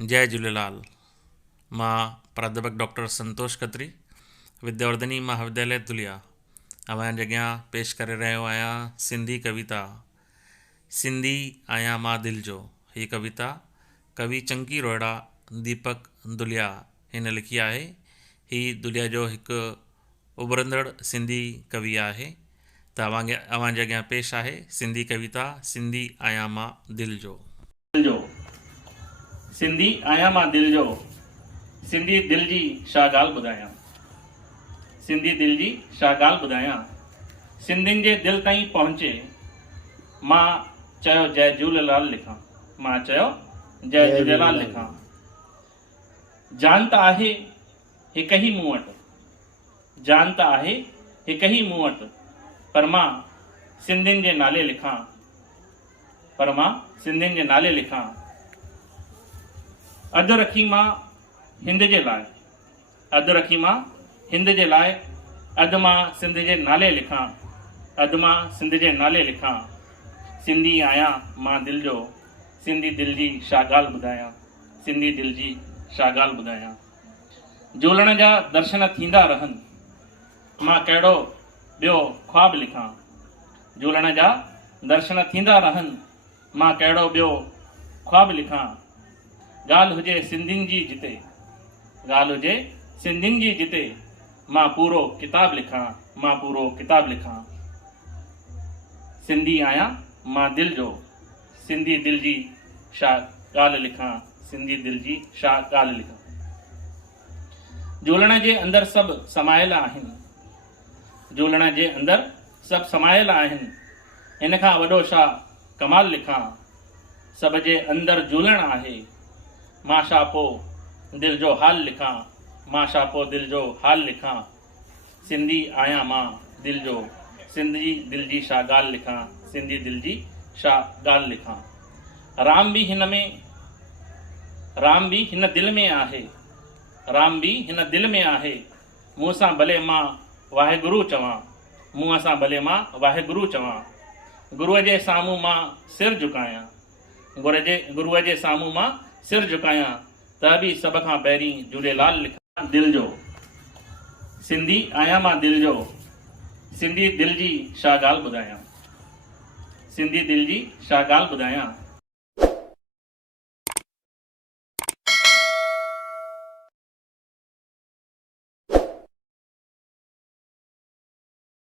जय झूलेलाल। मां प्राध्यापक डॉक्टर संतोष खत्री, विद्यावर्धनी महाविद्यालय धुलिया अवां जॻियां पेश करे रहियो आहियां सिंधी कविता सिंधी आहियां मां दिलि जो। हीअ कविता कवि चंकी रोहिड़ा दीपक धुलिया हिन लिखी आहे। हीअ धुलिया जो हिकु उभरंदड़ सिंधी कवि आहे। त अवां जे अॻियां पेश आहे सिंधी कविता सिंधी आहियां मां दिलि जो। सिंधी आहियां मां दिलि जो, सिंधी दिलि जी छा ॻाल्हि ॿुधायां। सिंधी दिलि जी छा ॻाल्हि ॿुधायां। सिंधियुनि जे दिलि ताईं पहुचे, मां चयो जय झूलेलाल लिखां। मां चयो जय झूलेलाल लिखां। जान त आहे हिकु ई मूं वटि, जान त आहे हिकु ई मूं वटि, पर मां सिंधियुनि जे नाले लिखां। पर मां सिंधियुनि जे नाले लिखां। अधु रखी मां हिंद जे लाइ, अधु रखी मां हिंद जे लाइ, अधु मां सिंध जे नाले लिखां। अधु मां सिंध जे नाले लिखां। सिंधी आहियां मां दिलि जो, सिंधी दिलि जी छा ॻाल्हि ॿुधायां। सिंधी दिलि जी छा ॻाल्हि ॿुधायां। झूलण जा दर्शन थींदा रहनि, मां कहिड़ो ॿियो ख्वाबु लिखां। झूलण जा दर्शन थींदा रहनि, मां कहिड़ो ॿियो ख्वाबु लिखां। ॻाल्हि हुजे सिंधियुनि जी जिते, ॻाल्हि हुजे सिंधियुनि जी जिते, मां पूरो किताबु लिखां। मां पूरो किताबु लिखां। सिंधी आहियां मां दिलि जो, सिंधी दिलि जी छा ॻाल्हि लिखां। सिंधी दिलि जी छा ॻाल्हि लिखां। झूलण जे अंदरि सभु समायल आहिनि, झूलण जे अंदरि सभु समायल आहिनि, हिन खां वॾो छा कमाल लिखां। सभ जे अंदरि झूलण आहे, मां छा पोइ दिलि जो हाल लिखां। मां छा पोइ दिलि जो हाल लिखां। सिंधी आहियां मां दिलि जो, सिंधी दिलि जी छा ॻाल्हि लिखां। सिंधी दिलि जी छा ॻाल्हि लिखां। राम बि हिन में, राम बि हिन दिलि में आहे, राम बि हिन दिलि में आहे। मूं सां भले मां वाहेगुरु चवां, मुंहं सां भले मां वाहेगुरु चवां। गुरूअ जे साम्हूं मां सिर झुकायां, गुरूअ जे साम्हूं मां सिर झुकायां, त बि सभ खां पहिरीं झूलेलाल लिखां। दिलि जो, सिंधी आहियां मां दिलि जो, सिंधी दिलि जी छा ॻाल्हि ॿुधायां। सिंधी दिलि जी छा ॻाल्हि ॿुधायां।